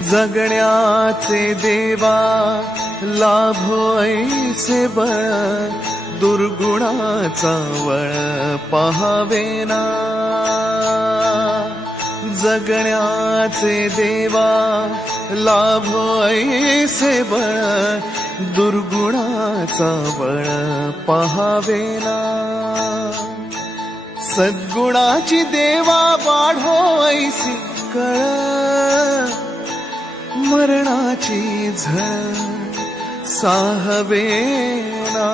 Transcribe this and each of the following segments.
जगण्याचे देवा लाभो ऐसे बळ, दुर्गुणाचा वळ पहावेना। जगण्याचे देवा लाभो ऐसे बळ, दुर्गुणाचा बळ पहावेना। सद्गुणाची देवा वाढो ऐसी कळ, मरणाची झळ साहवेना।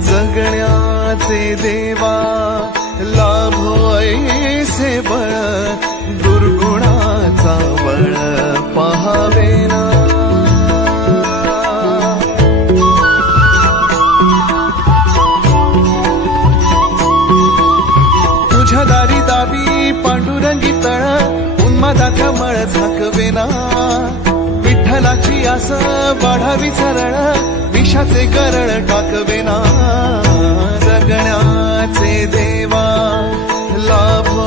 जगण्याचे देवा लाभो ऐसे बळ, दुर्गुणाचा बळ पहावेना। तुझ्या दारी दाबी पांडुरंगी तळ, उन्मादाचा मळ झाकवेना। विठ्ठलाची आस वाढावी सरळ, विषाचे करळ टाकवेना। जगण्याचे देवा लाभो